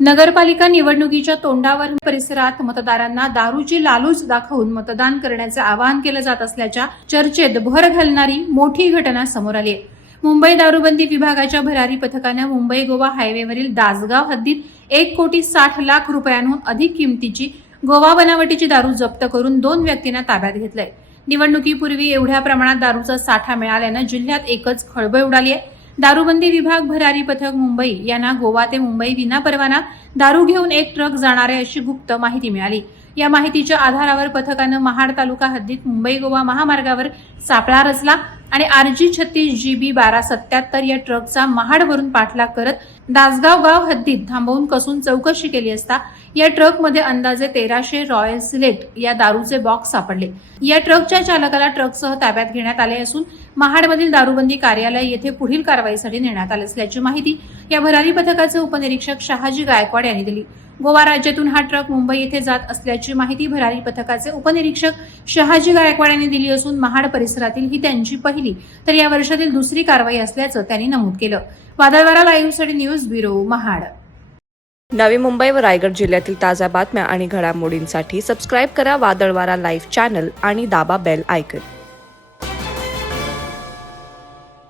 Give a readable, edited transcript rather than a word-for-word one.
नगरपालिका निवडणुकीच्या तोंडावर परिसरात मतदारांना दारूची लालूच दाखवून मतदान करण्याचे आवाहन केले जात असल्याच्या चर्चेत भर घालणारी मोठी घटना समोर आली आहे। मुंबई दारूबंदी विभागाच्या भरारी पथकाने मुंबई गोवा हायवेवरील दासगाव हद्दीत 1,60,00,000 रुपयांहून अधिक किमतीची गोवा बनावटीची दारू जप्त करून 2 व्यक्तींना ताब्यात घेतलंय। निवडणुकीपूर्वी एवढ्या प्रमाणात दारूचा साठा मिळाल्याने जिल्ह्यात एकच खळबळ उडाली आहे। दारूबंदी विभाग भरारी पथक मुंबई यांना गोवा ते मुंबई विनापरवाना दारू घेऊन एक ट्रक जाणारे अशी गुप्त माहिती मिळाली। या माहितीच्या आधारावर पथकाने महाड तालुका हद्दीत मुंबई गोवा महामार्गावर सापळा रचला आणि RG 36 GB 1277 या ट्रकचा महाडवरून पाठलाग करत दासगाव गाव हद्दीत थांबवून कसून चौकशी केली असता या ट्रकमध्ये अंदाजे 1300 रॉयल सिलेक्ट या दारूचे बॉक्स सापडले। या ट्रकच्या चालकाला ट्रकसह ताब्यात घेण्यात आले असून महाडमधील दारूबंदी कार्यालय येथे पुढील कारवाईसाठी नेण्यात आले असल्याची माहिती या भरारी पथकाचे उपनिरीक्षक शहाजी गायकवाड यांनी दिली। गोवा राज्यातून हा ट्रक मुंबई येथे जात असल्याची माहिती भरारी पथकाचे उपनिरीक्षक शहाजी गायकवाड यांनी दिली असून महाड परिसरातील ही त्यांची पहिली तर या वर्षातील दुसरी कारवाई असल्याचं त्यांनी नमूद केलं। वादळवारा लाईव्हसाठी न्यूज ब्युरो महाड। नवी मुंबई व रायगड जिल्ह्यातील ताज्या बातम्या आणि घडामोडींसाठी सबस्क्राईब करा वादळवारा लाईव्ह चॅनल आणि दाबा बेल आयकॉन।